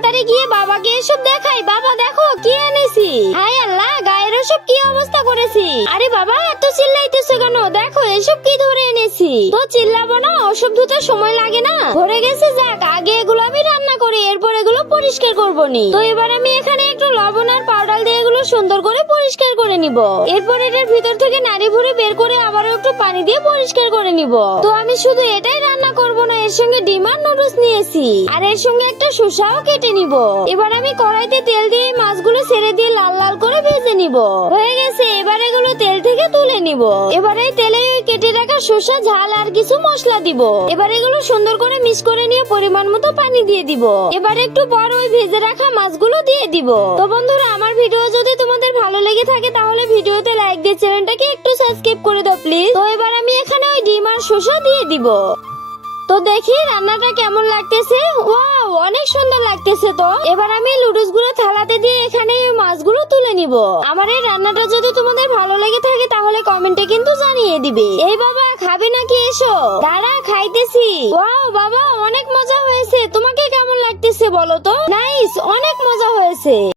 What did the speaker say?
তাড়াতাড়ি গিয়ে বাবাকে এসব দেখাই। বাবা দেখো কি এনেছি। হায় আল্লাহ, গায়ের ওসব কি অবস্থা করেছি। আরে বাবা এত চিল্লাইতেছো কেন? দেখো এসব কি ধরে এনেছি। তো চিল্লাবো না, ওসব ধুতে সময় লাগে না। ধরে গেছে, যাক আগে এগুলো আমি রান্না করি, এরপর এগুলো পরিষ্কার করবো নি। তো এবার আমি এখানে একটু লবণ আর পাউডার দিয়ে এগুলো সুন্দর করে পরিষ্কার করে নিব। এরপর এটার ভিতর থেকে নাড়ি ভুড়ি বের করে আবারও একটু পানি দিয়ে পরিষ্কার করে নিব। তো আমি শুধু এটাই রান্না করব না, এর সঙ্গে ডিম আর নুডলস নিয়েছি, আর এর সঙ্গে একটা শসাও কেটে নিব। এবার আমি কড়াইতে তেল দিয়ে এই মাছগুলো ছেড়ে দিয়ে লাল লাল করে ভেজে নিব। হয়ে গেছে, এবার এগুলো তেল থেকে তুলে নিব। এবার এই তেলে ওই কেটে রাখা শসা, ঝাল আর কিছু মশলা দিব। এবার এগুলো সুন্দর করে মিক্স করে নিয়ে পরিমাণ মতো পানি দিয়ে দিব। এবার একটু পর ওই ভেজে রাখা মাছগুলো দিয়ে দিব। তো বন্ধুরা, আমার ভিডিও যদি তোমাদের ভালো লেগে থাকে তাহলে ভিডিওতে লাইক দিয়ে চ্যানেলটাকে একটু সাবস্ক্রাইব করে দাও প্লিজ। তো এবার আমি এখানে ওই ডিম আর শসা দিয়ে দিব। তো দেখি রান্নাটা কেমন লাগতেছে। ওয়াও, অনেক সুন্দর লাগতেছে। তো এবার আমি নুডলস গুলো থালাতে দিয়ে এখানে এই মাছগুলো তুলে নিব। আমার এই রান্নাটা যদি তোমাদের ভালো লেগে থাকে তাহলে কমেন্টে কিন্তু জানিয়ে দিবে। এই বাবা, খাবে নাকি? এসো। দাঁড়া, খাইতেছি। ওয়াও বাবা, অনেক মজা হয়েছে। তোমাকে কেমন লাগতেছে বলো তো? নাইস, অনেক মজা হয়েছে।